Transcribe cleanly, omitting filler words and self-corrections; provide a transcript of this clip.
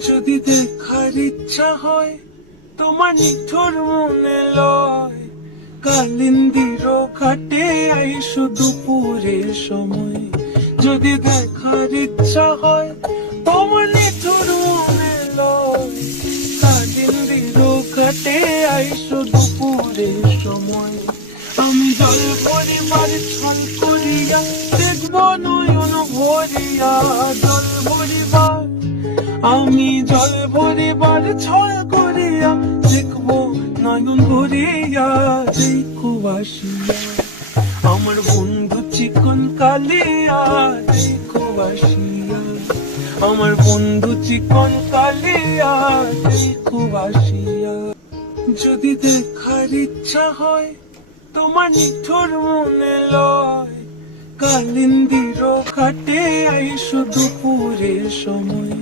যদি দেখার ইচ্ছা হয় তোমার নিঠুর মনে লয়, কালিন্দির ঘাটে আইসো দুপুরের সময়। যদি দেখার ইচ্ছা হয় তোমার নিঠুর মনে লয়, কালিন্দির ঘাটে আইসো দুপুরের সময়। আমি জল ভরিবার ছল করিয়া দেখব নয়ন ভরিয়া, জল ভরিবার আমি জল ভরিবার ছল করিয়া দেখব নয়ন ভরিয়া। দেখো আসিয়া আমার বন্ধু চিকন কালিয়া, দেখো আসিয়া আমার বন্ধু চিকন কালিয়া, দেখো আসিয়া। যদি দেখার ইচ্ছা হয় তোমার নিঠুর মনে লয়, কালিন্দির ঘাটে আইসো দুপুরের সময়।